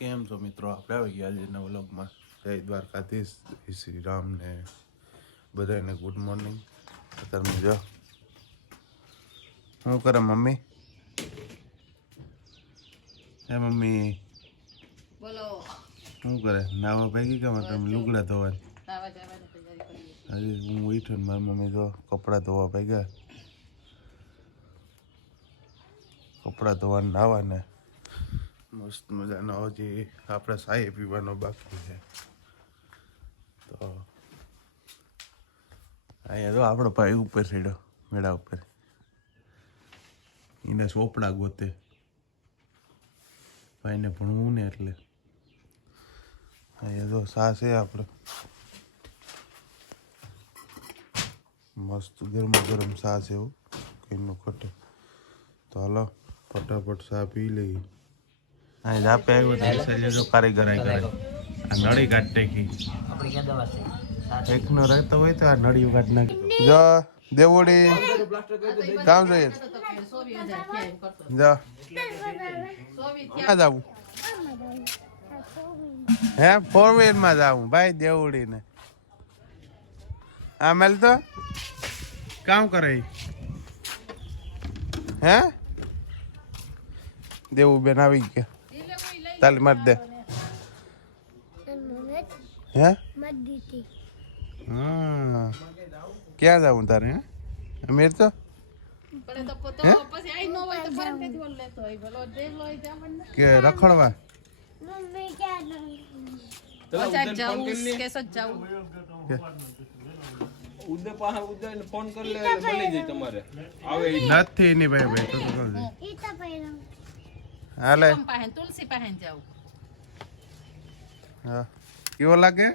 કેમ છો મિત્રો? આપણે આવી ગયા આજના વ્લોગમાં. જય દ્વારકાધીશ, જય શ્રી રામ ને બધાને ગુડ મોર્નિંગ. તમે જો શું કરે મમ્મી? હે મમ્મી બોલો. શું કરે? નાવા ભાગી કેમ તમે લુગડા ધોવા? હજી હું ઉઠ્યો ને મારી મમ્મી જો કપડાં ધોવા ભાગ્યા. કપડાં ધોવા નાવા ને મસ્ત મજાનો હજી આપણે સાહી પીવાનો બાકી છે. તો અહીંયા તો આપણો ભાઈ ઉપર ચડ્યો મેળા ઉપર, એને ચોપડા ગોતે. ભાઈને ભણવું ને એટલે અહીંયા જો સા છે આપણે મસ્ત ગરમા ગરમ સા છે એવું કંઈનું ખટે. તો હાલો ફટાફટ સા પી લઈએ. અહીં આપે આવ્યો તો કારીગર કરે આ નળી કાઢ નાખી. એકનો રહેતો હોય તો આ નળીઓ કાઢ નાખી. જો દેવડી કામ જોઈએ જા ક્યાં જાવું? હે 4 માં જાવું ભાઈ દેવડી ને. આ મેલ તો કામ કરે હે દેવું બેન આવી ગયા. તાલી માર દે હે હા ક્યાં જાવું તારે? હે અમીર તો કે રખડવા નથી ની ભાઈ હાલે તુલસી પાસે જાવ. હા કેવો લાગે?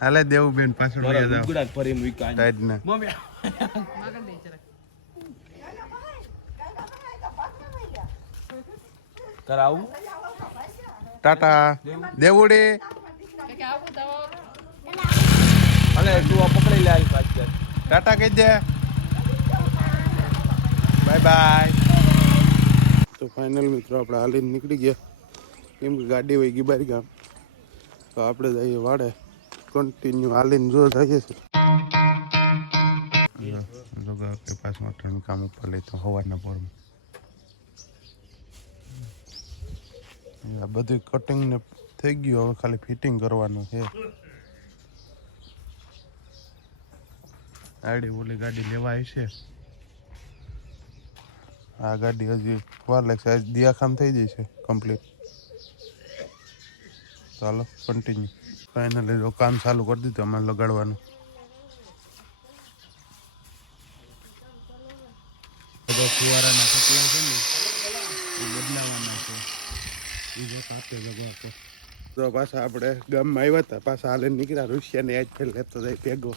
હાલે દેવું બેન પાછળ કરાવું ટાટા દેવુડી અલે તું પકડી લે પાછળ ટાટા કહી દે બાય બાય. તો ફાઇનલ મિત્રો આપણે હાલીને નીકળી ગયા કેમ કે ગાડી વહી ગઈ બારી ગામ. તો આપણે જઈએ વાડે કન્ટિન્યુ હાલીને જો જઈએ છે. કે પાછું ઠંડ કામ ઉપર લઈ તો સવારના પોરમાં આ બધું કટિંગ ને થઈ ગયું. હવે ખાલી ફિટિંગ કરવાનું છે. આડી ઓલી ગાડી લેવા આવી છે. આ ગાડી હજી વાર લાગશે. આજ દિયાખામ થઈ જાય છે કમ્પ્લીટ. ચાલો કન્ટિન્યુ. ફાઇનલી જો કામ ચાલુ કરી દીધું અમારે લગાડવાનું. બધા ફુવારાના કપડા છે ને એ બદલાવાના છે. એ જો કાપે લગાવતો. તો પાછા આપણે ગામમાં આવ્યા હતા. પાછા હાલે નીકળ્યા. ઋષિયાને યાદ કરી લેતો જાય ભેગો.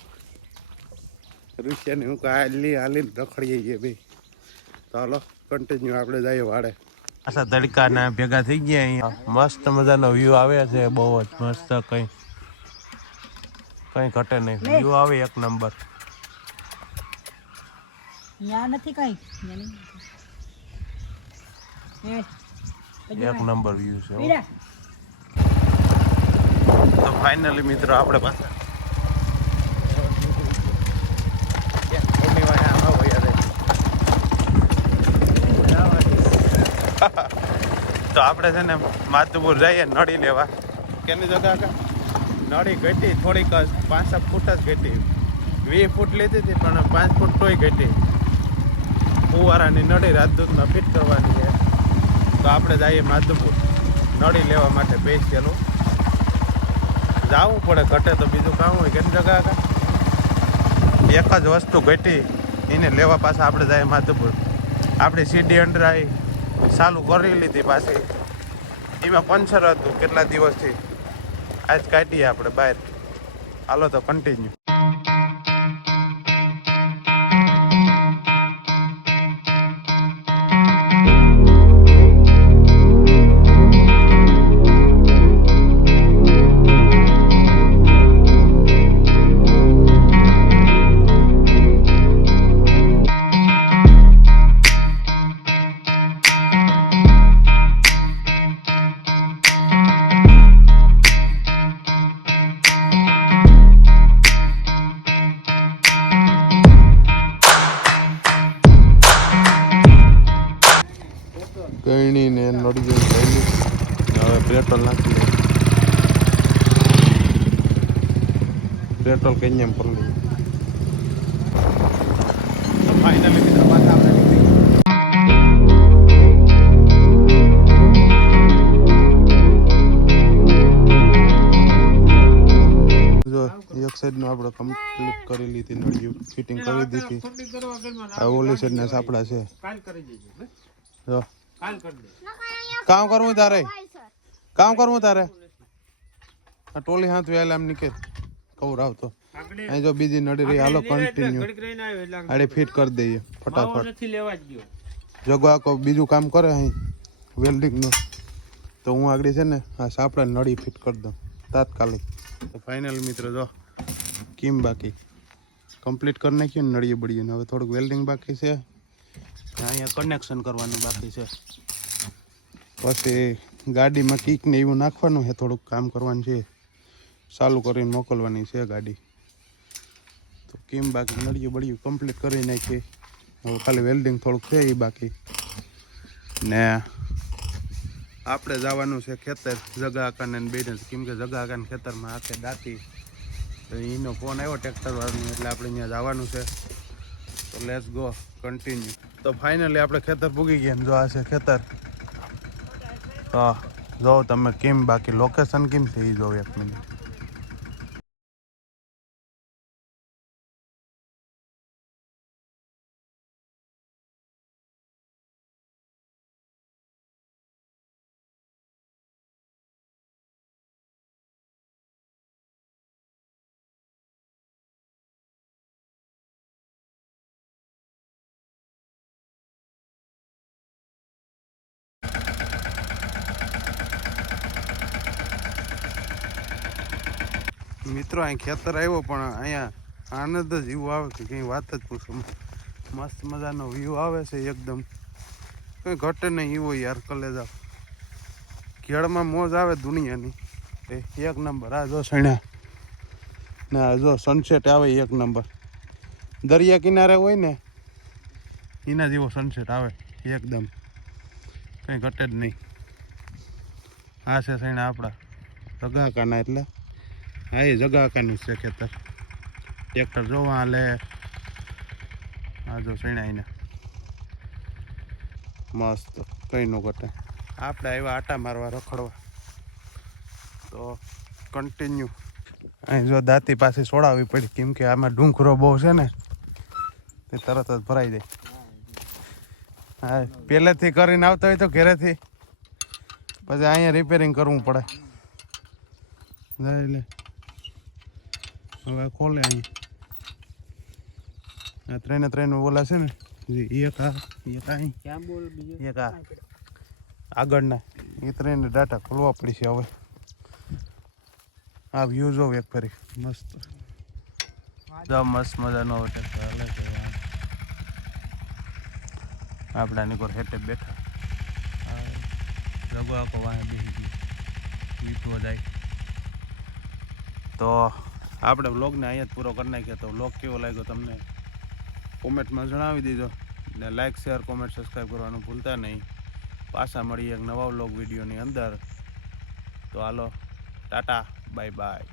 ઋષિયાને હું હાલીને રખડીએ છીએ ભાઈ. ચાલો કન્ટિન્યુ આપણે જઈએ વાડે. પાછા તડકાના ભેગા થઈ ગયા. અહીંયા મસ્ત મજાનો વ્યૂ આવે છે. બહુ જ મસ્ત. કઈ ઘટે નહીં. વ્યૂ આવે એક નંબર. એક નંબર વ્યૂ છે. તો ફાઇનલી મિત્રો આપણે પાછા તો આપણે છે ને માધુપુર જઈએ નળી લેવા. કેની જગા નળી ઘટી થોડીક 5 ફૂટ જ ઘટી. 20 ફૂટ લીધી હતી પણ 5 ફૂટ તોય ઘટી. ફુવારાની નળી રાજદૂતમાં ફિટ કરવાની છે. તો આપણે જઈએ માધુપુર નળી લેવા માટે. પેલું જવું પડે. ઘટે તો બીજું કામ હોય. કેની જગા એક જ વસ્તુ ઘટી એને લેવા પાછા આપણે જઈએ માધુપુર. આપણી સીડી અંડર આવી ચાલુ કરી લીધી પાછી. એમાં પંચર હતું કેટલા દિવસથી. આજ કાઢીએ આપણે બહાર. હાલો તો કન્ટિન્યુ. નડી જેવું થયેલું. હવે પેટ્રોલ નાખી દઈએ. પેટ્રોલ કઈ એમ પર લઈએ. ફાઇનલી મિત્રો પાછા આપણે નીકળી જો એક સાઈડ નું આપણે કમ્પ્લીટ કરી લીધી નળિયું ફિટિંગ કરી દીધી. આ ઓલી સાઈડ ના સાપડા છે. જો કામ કરવું તારે આ ટોલી હાથ વેલા આમ નીકળ કવર આવતો અહીં જો બીજી નડી રહી. હાલો કન્ટિન્યુ આડે ફિટ કરી દઈએ ફટાફટ. જગો આખો બીજું કામ કરે અહીં વેલ્ડિંગ નું તો હું આગળ છે ને આ સાપડા નળી ફિટ કરી દઉં તાત્કાલિક. તો ફાઇનલ મિત્રો જો કેમ બાકી કમ્પ્લીટ કરી નાખ્યું ને નળીએ બળીએ. હવે થોડુંક વેલ્ડિંગ બાકી છે, અહીંયા કનેક્શન કરવાનું બાકી છે. પછી ગાડીમાં કીક ને એવું નાખવાનું છે, થોડુંક કામ કરવાનું છે, ચાલુ કરીને મોકલવાની છે ગાડી. તો કેમ બાકી નળિયું બળિયું કમ્પ્લીટ કરી નાખીએ. હવે ખાલી વેલ્ડિંગ થોડુંક છે એ બાકી. ને આપણે જવાનું છે ખેતર જગા આકાને બેને, કેમ કે જગા આકાને ખેતરમાં આખે દાંતી તો એનો ફોન આવ્યો ટ્રેક્ટર વાળાનો એટલે આપણે અહીંયા જવાનું છે. તો લેટ્સ ગો કન્ટિન્યુ. તો ફાઇનલી આપણે ખેતર પૂગી ગયા ને જો આ છે ખેતર. તો જો તમે કેમ બાકી લોકેશન કેમ છે એ જોવો એક મિનિટ. મિત્રો અહીં ખેતર આવ્યો પણ અહીંયા આનંદ જ એવું આવે કે કંઈ વાત જ પૂછો. મસ્ત મજાનો વ્યૂ આવે છે એકદમ, કંઈ ઘટે નહીં એવો યાર. કલેજા ખેડમાં મોજ આવે દુનિયાની એક નંબર. આ જો સણ્યા ને આ જો સનસેટ આવે એક નંબર. દરિયા કિનારે હોય ને એના જેવો સનસેટ આવે એકદમ, કંઈ ઘટે જ નહીં. આ છે સણ્યા આપણા જગાકાના, એટલે હા એ જગાકાનું છે ખેતર. ટ્રેક્ટર જોવા હાલે. આ જો સણાઈને મસ્ત કંઈ ન ઘટે. આપણે આવ્યા આટા મારવા રખડવા. તો કન્ટિન્યુ અહીં જો દાંતી પાસે છોડાવવી પડી, કેમ કે આમાં ડુંખરો બહુ છે ને તે તરત જ ભરાઈ જાય. હા પહેલેથી કરીને આવતા હોય તો ઘરેથી પછી અહીંયા રિપેરિંગ કરવું પડે. એટલે હવે ખોલે અહીં આ ત્રણે ઓલા છે ને એક આ આગળના એ ત્રણે ડાટા ખોલવા પડશે. હવે આ વ્યૂ જો એક ફરી મસ્ત મસ્ત મજાનો હાલે છે. આપણા નીકોર હેઠે બેઠા રગો આખો વાહે બેસી મીઠું જાય. તો આપણે વ્લોગને અહીંયા જ પૂરો કરી નાખ્યો. તો વ્લોગ કેવો લાગ્યો તમને કોમેન્ટમાં જણાવી દીધો ને લાઇક શેર કોમેન્ટ સબસ્ક્રાઈબ કરવાનું ભૂલતા નહીં. પાછા મળીએ એક નવા વ્લોગ વિડીયોની અંદર. તો હાલો ટાટા બાય બાય.